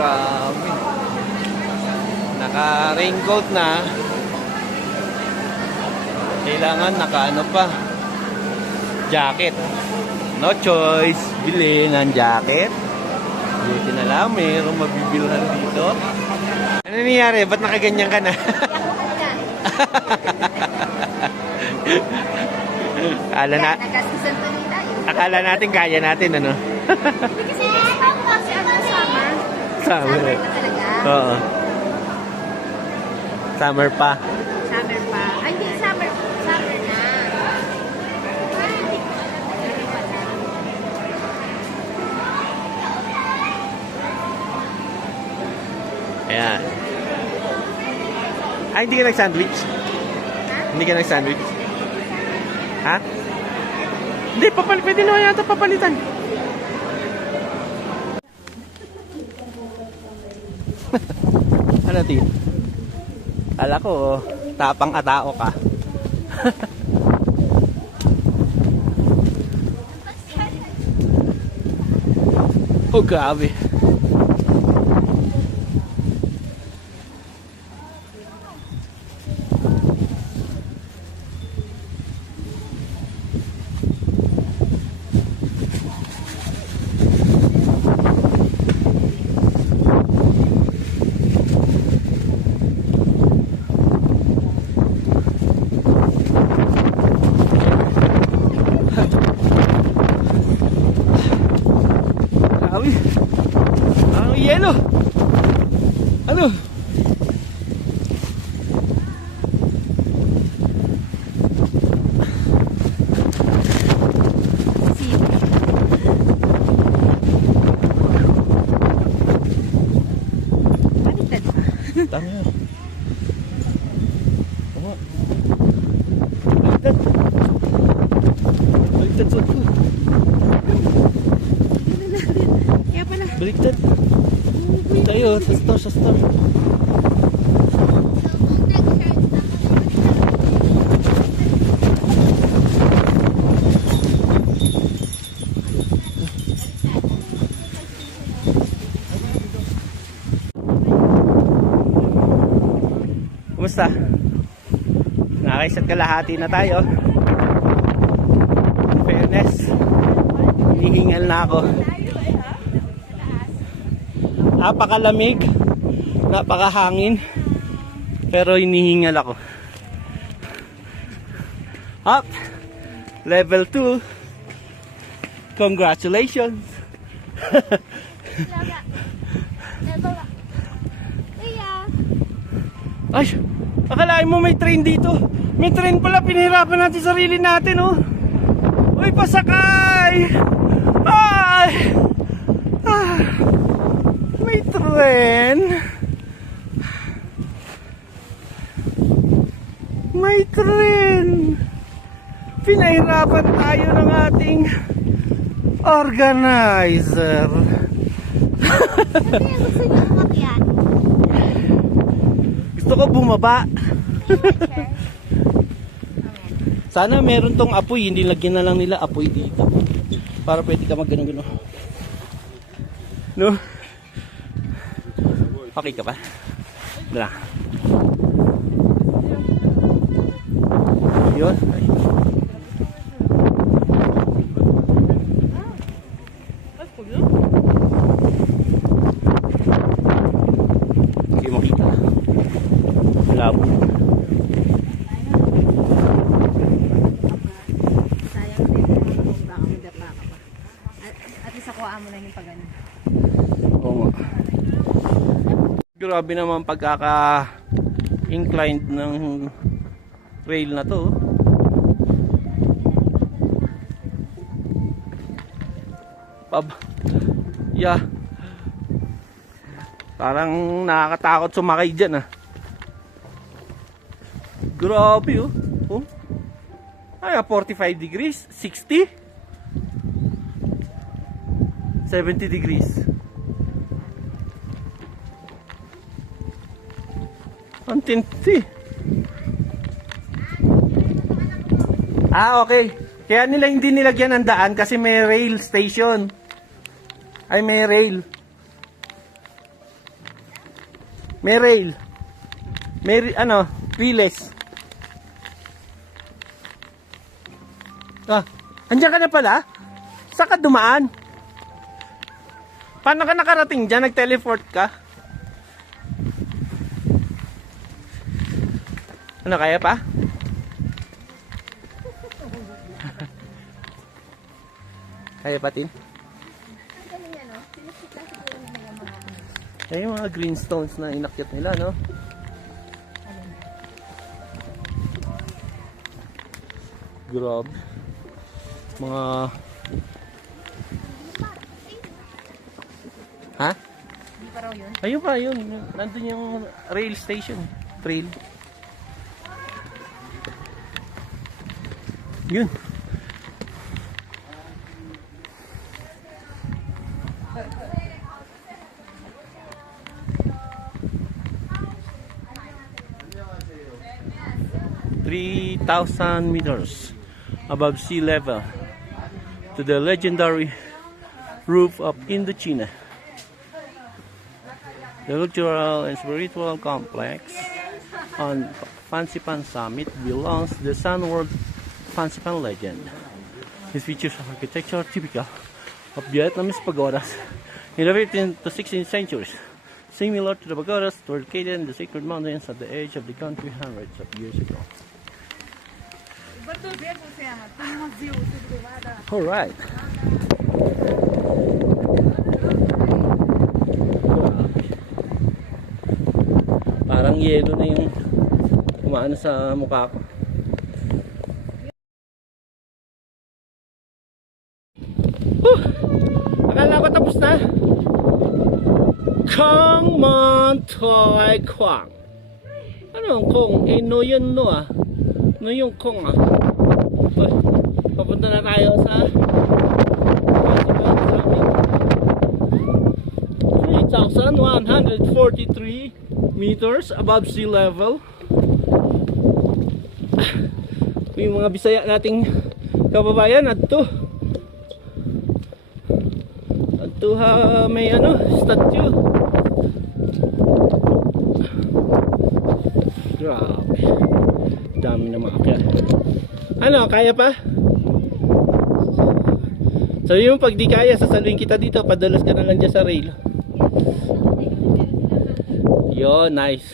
Grabe. Naka-raincoat na. Kailangan naka-ano pa. Jacket. No choice. Bili ng jacket. Buti na lang, mayroong mabibilhan dito. Ano nangyari? Ba't nakaganyan ka na? Akala natin kaya natin, ano? Kasi summer. Summer. Summer na talaga. Oo. Summer pa. Summer pa. Ay, hindi summer. Summer na. Ayan. Ay, hindi ka nag-sandwich? Hindi ka nag-sandwich? Ha? Hindi, pwede naman yata papalitan. Ano, Tio? Kala ko, tapang atao ka. Oh, grabe. Ang yelo. Ano? Tama yan. Tama. Baliktad. Baliktad suot ko. Kaya pala. Baliktad. Tayo, sa store. Kumusta? Nakaisat kalahati na tayo. In fairness, hihingal na ako. Napakalamig, napakahangin, pero hinihingal ako. Up, level 2. Congratulations. Ay, akalain mo may train dito. May train pala, pinahirapan natin sarili natin, oh. Uy, pasakay! Ay! Ah! May tren. May tren. Pinahirapan tayo ng ating organizer. Gusto niyo umakyat? Gusto ko bumaba. Sana meron tong apoy. Hindi lagyan na lang nila apoy dito. Para pwede ka mag-gano-gano. No? Okay ka ba? Dala. Yun. Ay. Hindi makita. Labo. Sayang din kung baka magdapa ka pa. At least ako mo lang yung pagano. Oo nga. Grabe naman pagkaka-inclined ng rail na to. Yeah. Parang nakakatakot sumakay dyan, ah. Grabe, oh. Oh. Ay, 45 degrees, 60, 70 degrees. Ang tinti. Ah, okay. Kaya nila hindi nilagyan ng daan kasi may rail station. Ay, may rail. May rail. May ano, wheels. Ah, andyan ka na pala? Saan ka dumaan? Paano ka nakarating dyan? Nag-teleport ka? Ano, kaya pa? Kaya pa, Tin? Ayun yung mga green stones na inakyat nila, no? Grabe. Mga... Ha? Hindi pa raw yun. Ayun pa, yun. Nandun yung rail station. Trail. Yun. (3,000 meters above sea level to the legendary roof of Indochina. The cultural and spiritual complex on Fansipan Summit belongs to the Sun World Fansipan legend. It features architecture typical of Vietnamese pagodas in the 15th to 16th centuries, similar to the pagodas located in the sacred mountains at the edge of the country hundreds of years ago. All right. Parang yelo na yung umaano sa mukha ko. Akala ko tapos na. Kong Mon Toi Quang. Ano ang Kong? Eh, no yun no ah. No yung Kong ah. Uy, papunta na tayo sa 3,143 meters above sea level. Yung mga Bisaya nating kababayan adto ha, may ano, statue. Grabe. Dami na maakyat. Ano, kaya pa? Sabi mo pag di kaya, sasaluhin kita dito, padalas ka na lang dyan sa rail. Yo, nice.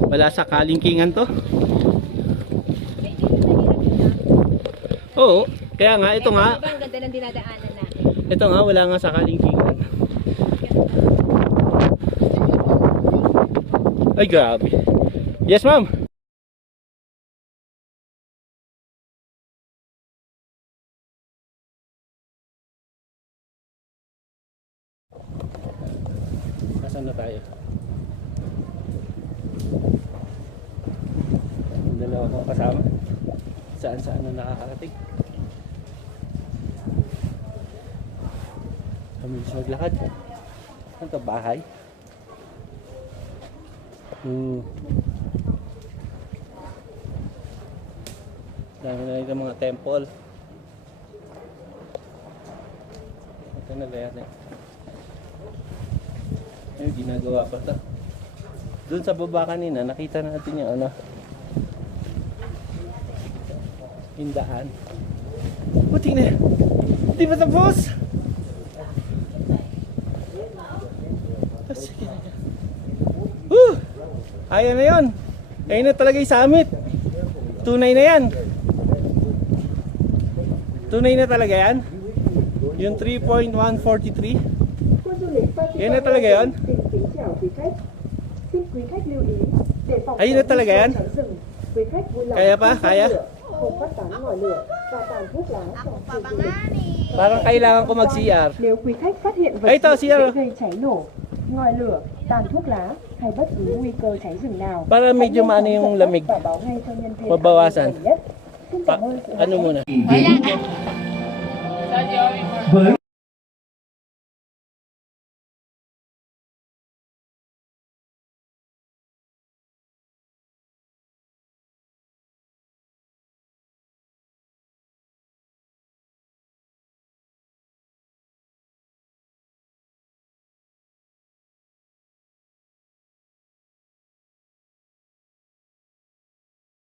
Wala sa kalingkingan to. Oo, kaya nga, ito nga. Ang ganda ng dinadaanan natin. Ito nga, wala nga sa kalingkingan. Ay, grabe. Yes, ma'am. Nasaan na tayo? Dalawa ko kasama. Saan na nakakarating? Kami gusto maglakad. Saan ka? Bahay? Dami na dito mga temple. Ito na lahat eh. Ayun, ginagawa pa ito. Doon sa baba kanina, nakita natin yung ano, hindahan. Puti na. Hindi ba tapos? Sige na. Ayan na yun. Ayun na talaga yung summit. Tunay na yan. Tunay na talaga yan. Yung 3.143. Ayun na talaga yan. Ayun na talaga yan. Kaya pa? Kaya? Parang kailangan ko mag-CR. Nếu quý khách phát hiện vật Ấy, tao dễ CR. gây cháy nổ, ngòi lửa, tàn thuốc lá hay bất cứ nguy cơ cháy rừng nào, Para medyo maano yung lamig. và báo ngay cho nhân viên Mabawasan. an ninh gần nhất. Xin cảm ơn sự Ano muna? Với